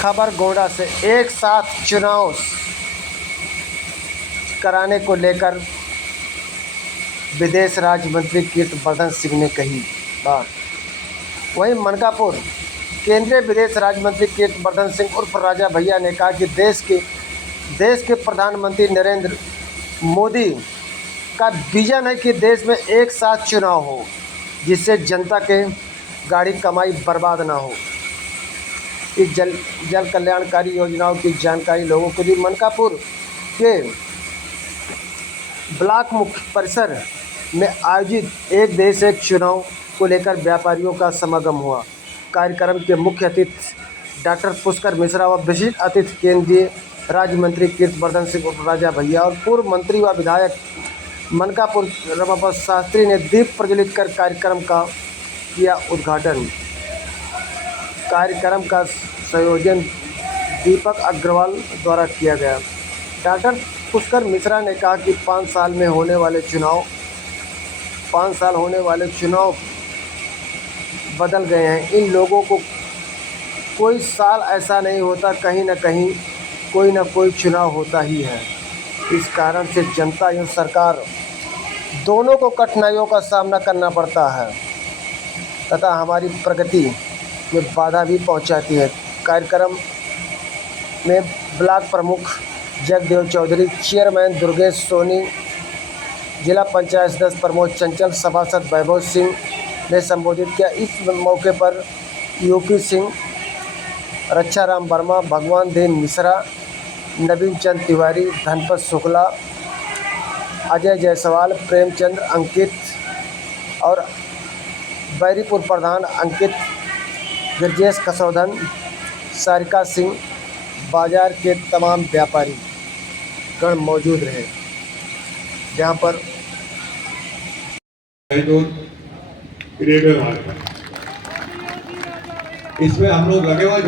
खबर गोंडा से एक साथ चुनाव कराने को लेकर विदेश राज्य मंत्री कीर्तिवर्धन सिंह ने कही बात। वहीं मनकापुर केंद्रीय विदेश राज्य मंत्री कीर्तिवर्धन सिंह उर्फ राजा भैया ने कहा कि देश के प्रधानमंत्री नरेंद्र मोदी का विजन है कि देश में एक साथ चुनाव हो, जिससे जनता के गाड़ी कमाई बर्बाद ना हो। इस जल कल्याणकारी योजनाओं की जानकारी लोगों को दी। मनकापुर के ब्लॉक मुख्य परिसर में आयोजित एक देश एक चुनाव को लेकर व्यापारियों का समागम हुआ। कार्यक्रम के मुख्य अतिथि डॉक्टर पुष्कर मिश्रा व विशिष्ट अतिथि केंद्रीय राज्य मंत्री कीर्तिवर्धन सिंह उर्फ राजा भैया और पूर्व मंत्री व विधायक मनकापुर रमापत शास्त्री ने दीप प्रज्वलित कर कार्यक्रम का किया उद्घाटन। कार्यक्रम का संयोजन दीपक अग्रवाल द्वारा किया गया। डॉक्टर पुष्कर मिश्रा ने कहा कि 5 साल होने वाले चुनाव बदल गए हैं। इन लोगों को कोई साल ऐसा नहीं होता, कहीं न कहीं कोई न कोई चुनाव होता ही है। इस कारण से जनता एवं सरकार दोनों को कठिनाइयों का सामना करना पड़ता है तथा हमारी प्रगति में बाधा भी पहुंचाती है। कार्यक्रम में ब्लॉक प्रमुख जगदेव चौधरी, चेयरमैन दुर्गेश सोनी, जिला पंचायत सदस्य प्रमोद चंचल, सभासद वैभव सिंह ने संबोधित किया। इस मौके पर यूपी सिंह, रक्षाराम वर्मा, भगवान देव मिश्रा, नवीन चंद तिवारी, धनपत शुक्ला, अजय जायसवाल, प्रेमचंद, अंकित और बैरीपुर प्रधान अंकित, गिरजेश कसौधन, सारिका सिंह, बाजार के तमाम व्यापारी गण मौजूद रहे, जहां पर इसमें हम लोग लगे हुए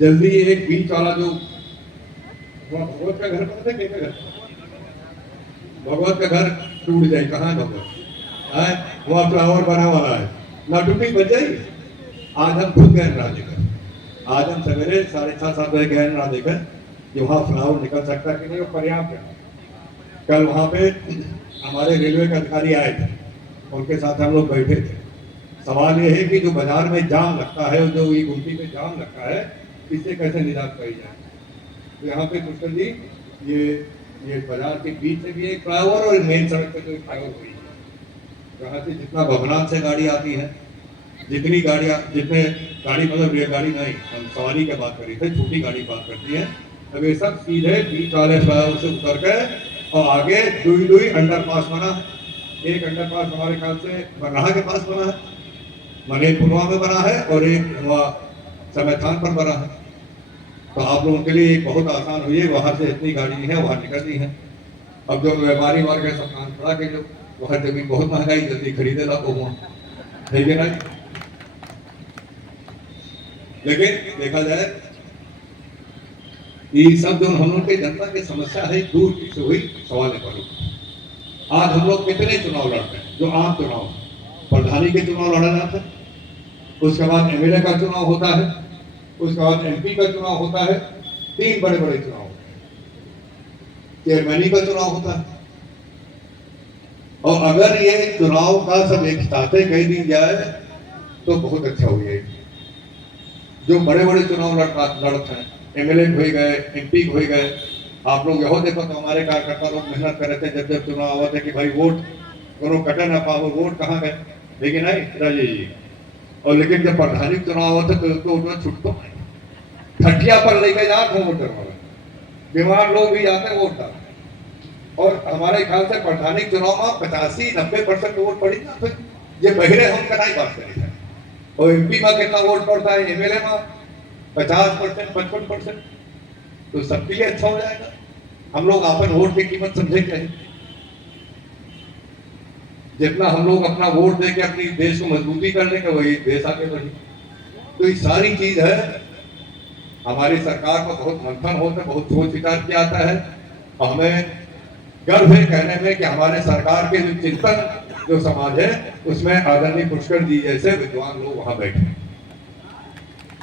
जल्दी एक बीच वाला जो भगवत का घर पता है, घर भगवत का घर टूट जाए। कहाँ है भगवत? वहाँ फ्लावर बना वाला है ना, टूटी बच जाएगी। आज हम खुद गए राह देकर, आज हम सवेरे 6:30-7 बजे गए राह देकर कि वहाँ फ्लावर निकल सकता कि नहीं, वो पर्याप्त है। कल वहाँ पे हमारे रेलवे के अधिकारी आए थे, उनके साथ हम लोग बैठे थे। सवाल ये है कि जो बाजार में जाम लगता है, जो ये गुमटी में जाम लगता है, इससे कैसे निजात पाई जाए। तो यहाँ पे पुष्कर जी ये बाजार के बीच से भी एक फ्लाईओवर और मेन सड़क पे तो फ्लाईओवर हुई है। यहाँ से जितना भवनाथ से गाड़ी आती है, जितने गाड़ी मतलब रेलगाड़ी नहीं, हम सवारी की बात करी थे, छोटी गाड़ी बात करती है, अब ये सब सीधे बीच वाले फ्लाईओवर से उतर के और आगे दुई अंडरपास बना है। एक अंडरपास हमारे ख्याल से बरनाहा के पास बना है, मनेरपुरवा में बना है, और एक समयथान पर बना है। तो आप लोगों के लिए बहुत आसान हुई है, वहाँ से इतनी गाड़ी है वहाँ निकलती है। अब जो व्यापारी वर्ग है सब कान पड़ा के जो वहाँ जमीन बहुत महंगाई, जल्दी खरीदे ला तो हुआ, ठीक है ना। लेकिन देखा जाए ये सब जो हम लोग के जनता की समस्या है दूर से हुई सवाल पर। आज हम लोग कितने चुनाव लड़ते हैं, जो आम चुनाव, प्रधानी के चुनाव लड़ा जाता है, उसके बाद एमएलए का चुनाव होता है, उसके बाद एमपी का चुनाव होता है, 3 बड़े चुनाव होते हैं, चेयरमैनी का चुनाव होता है। और अगर ये चुनाव का सब एक साथ कह दी जाए तो बहुत अच्छा हो जाएगा। जो बड़े चुनाव लड़ते हैं, एमएलए हो गए, एमपी हो गए, आप लोग यहो देखो तो हमारे कार्यकर्ता लोग मेहनत कर रहे थे जब चुनाव हुआ था कि भाई वोट करो, कटे ना पाओ, वोट कहाँ गए, लेकिन नहीं राजे जी। और लेकिन जब प्रधानी चुनाव हुआ था तो उतना छुट्टो खटिया पर लेके जाते वोटर वाला, बीमार लोग भी जाते हैं वोट डालते। और हमारे ख्याल से प्रधानी चुनाव में 85-90% वोट पड़ी ना, तो ये बहिरे हम का नहीं बात करी है। और एमपी में कितना वोट पड़ता है, एमएलए में 50%, 55%, तो सबके लिए अच्छा हो जाएगा। हम लोग अपन वोट की कीमत समझे कहीं, जितना हम लोग अपना वोट दे के अपनी देश को मजबूती कर लेंगे वही देश आगे बढ़े। तो ये सारी चीज है, हमारी सरकार को बहुत मंथन होता है, बहुत सोच विचार किया जाता है, और हमें गर्व है कहने में कि हमारे सरकार के जो चिंतन जो समाज है उसमें आदरणीय पुष्कर जी जैसे विद्वान लोग वहां बैठे।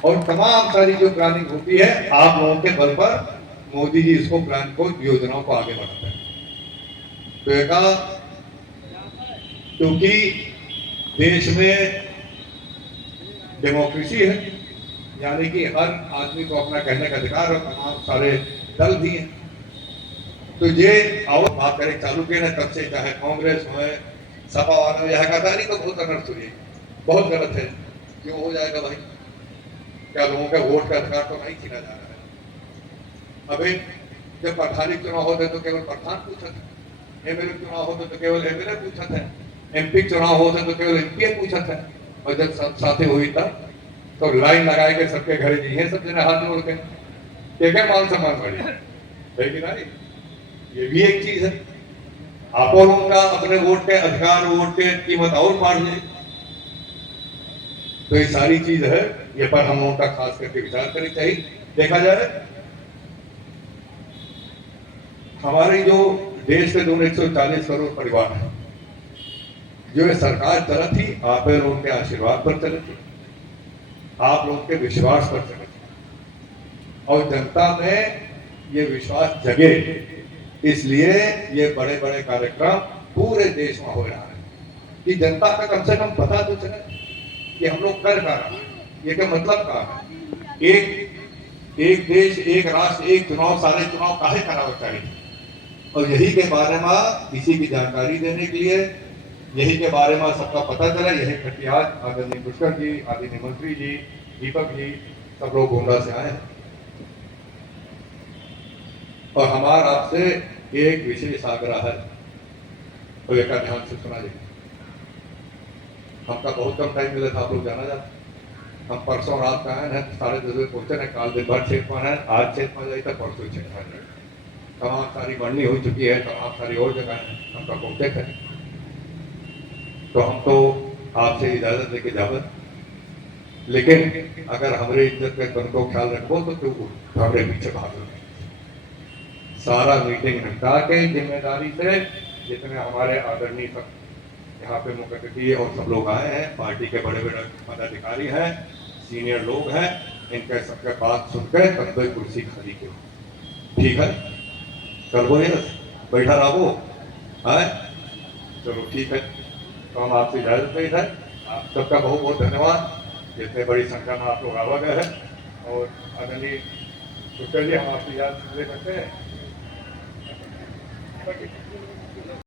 और तमाम सारी जो प्लानिंग होती है आप लोगों के बल पर मोदी जी इसको प्लान को योजनाओं को आगे बढ़ाते हैं। तो एक क्योंकि देश में डेमोक्रेसी है, यानी कि हर आदमी को अपना कहने का अधिकार और तमाम सारे दल भी हैं। तो ये और बात करें चालू के ना तब से, चाहे कांग्रेस हो सपा वाला यह गद्दारी तो बहुत अनर्थ हुई, बहुत गलत है। क्यों हो जाएगा भाई? क्या लोगों का वोट का अधिकार तो नहीं छीना जा रहा है? अभी जब प्रधानी चुनाव होते तो केवल प्रधान पूछा था, एमएलए चुनाव होते तो केवल एमएलए पूछा था, एमपी चुनाव होते तो केवल एमपी पूछा था। और जब सब साथी हुई था तो लाइन लगाए के सबके घरे जाइए, सब जने हाथ जोड़ के क्या मान सम्मान बढ़ी है कि नहीं? ये भी एक चीज है। आप और उनका अपने वोट के अधिकार, वोट के कीमत और बढ़ जाए। तो ये सारी चीज है, ये पर हम लोगों का खास करके विचार करनी चाहिए। देखा जाए हमारी जो देश के 140 करोड़ परिवार है, जो ये सरकार चला थी आप लोगों के आशीर्वाद पर चले थे, आप लोगों के विश्वास पर चले थे, और जनता में ये विश्वास जगे, इसलिए ये बड़े बड़े कार्यक्रम पूरे देश में हो रहा है कि जनता का कम से कम पता तो चले कि हम लोग कर रहे हैं। ये क्या मतलब का है? एक देश, एक राष्ट्र, एक चुनाव, सारे चुनाव काहे कराना चाहिए? और यही के बारे में इसी की जानकारी देने के लिए, यही के बारे में सबका पता चला, यही खट्टी आज आदरणीय पुष्कर जी, आदरणीय मंत्री जी, दीपक जी, सब लोग गोंडा से आए हैं। और हमारा आपसे एक विशेष आग्रह है, तो एक ध्यान से सुना जाए। हमका बहुत कम टाइम मिला था, आप लोग जाना जाते। हम परसों रात का आए हैं, 10:30 बजे पहुंचे हैं, काल दिन भर क्षेत्र में है, आज क्षेत्र में जाए तो परसों क्षेत्र में जाए। तमाम सारी बढ़नी हो चुकी है, तमाम सारी और जगह है, हमका पहुंचे थे। तो हम तो आपसे इजाजत लेके जावत, लेकिन अगर हमारे इज्जत के तन को ख्याल रखो तो क्यों हमारे पीछे भागो। सारा मीटिंग निपटा के जिम्मेदारी से, जितने हमारे आदरणीय सब यहाँ पे मुख्य अतिथि और सब लोग आए हैं, पार्टी के बड़े बड़े पदाधिकारी हैं, सीनियर लोग हैं, इनके सबके बात सुनकर तब कोई कुर्सी खाली करो, ठीक है? कर वो बैठा रहो, है? चलो ठीक है। तो हम आपसे इजाजत नहीं है। आप सबका बहुत बहुत धन्यवाद, जितने बड़ी संख्या में आप लोग आवा गए हैं। और आदरणीय पुष्कर जी, हम आपसे याद ले सकते हैं?